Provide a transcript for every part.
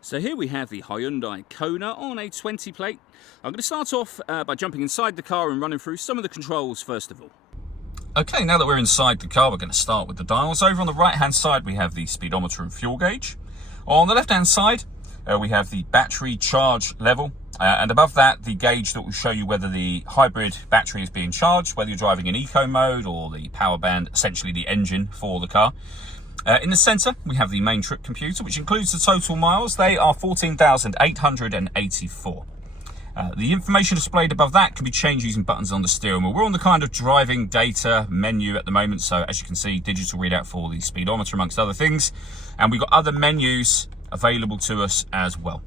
So here we have the Hyundai Kona on a 20 plate. I'm going to start off by jumping inside the car and running through some of the controls first of all. Okay, now that we're inside the car, we're going to start with the dials. Over on the right hand side we have the speedometer and fuel gauge. On the left hand side we have the battery charge level, and above that the gauge that will show you whether the hybrid battery is being charged, whether you're driving in eco mode or the power band, essentially the engine for the car. In the centre, we have the main trip computer, which includes the total miles. They are 14,884. The information displayed above that can be changed using buttons on the steering wheel. We're on the kind of driving data menu at the moment, so as you can see, digital readout for the speedometer, amongst other things. And we've got other menus available to us as well,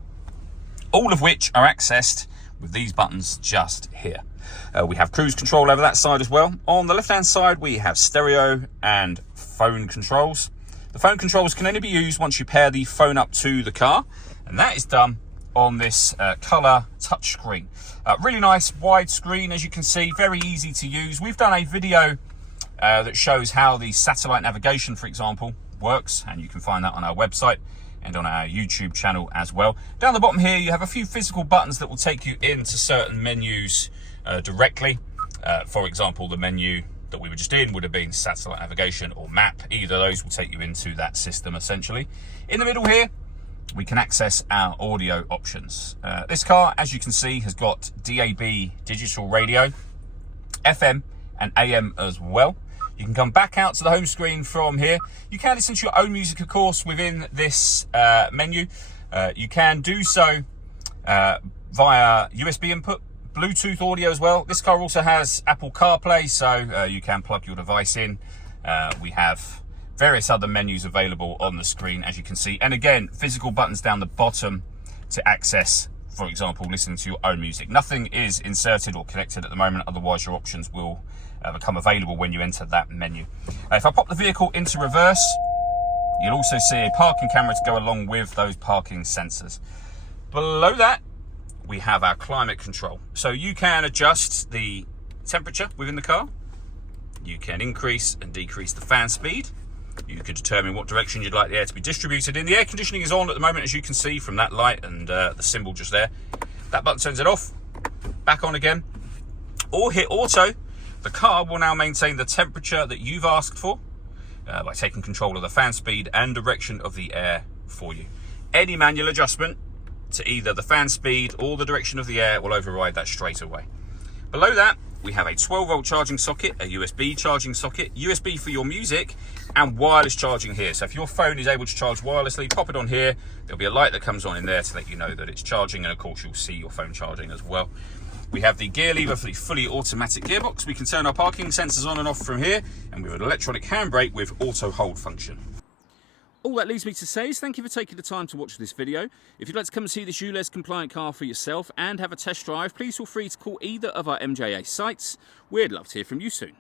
all of which are accessed with these buttons just here. We have cruise control over that side as well. On the left-hand side, we have stereo and phone controls. The phone controls can only be used once you pair the phone up to the car, and that is done on this colour touchscreen. Really nice wide screen, as you can see, very easy to use. We've done a video that shows how the satellite navigation, for example, works, and you can find that on our website and on our YouTube channel as well. Down the bottom here, you have a few physical buttons that will take you into certain menus directly. For example, the menu that we were just in would have been satellite navigation or map. Either of those will take you into that system essentially. In the middle here, we can access our audio options. This car, as you can see, has got DAB digital radio, FM and AM as well. You can come back out to the home screen from here. You can listen to your own music, of course, within this menu. You can do so via USB input, Bluetooth audio as well. This car also has Apple CarPlay, so you can plug your device in. We have various other menus available on the screen, as you can see. And again, physical buttons down the bottom to access, for example, listening to your own music. Nothing is inserted or connected at the moment, otherwise your options will become available when you enter that menu. If I pop the vehicle into reverse, you'll also see a parking camera to go along with those parking sensors. Below that, we have our climate control. So you can adjust the temperature within the car. You can increase and decrease the fan speed. You can determine what direction you'd like the air to be distributed in. The air conditioning is on at the moment, as you can see from that light and the symbol just there. That button turns it off, back on again. Or hit auto. The car will now maintain the temperature that you've asked for by taking control of the fan speed and direction of the air for you. Any manual adjustment to either the fan speed or the direction of the air will override that straight away. Below that, we have a 12-volt charging socket, a USB charging socket, USB for your music, and wireless charging here. So if your phone is able to charge wirelessly, pop it on here. There'll be a light that comes on in there to let you know that it's charging, and of course you'll see your phone charging as well. We have the gear lever for the fully automatic gearbox. We can turn our parking sensors on and off from here, and we have an electronic handbrake with auto hold function. All that leaves me to say is thank you for taking the time to watch this video. If you'd like to come and see this ULEZ compliant car for yourself and have a test drive, please feel free to call either of our MJA sites. We'd love to hear from you soon.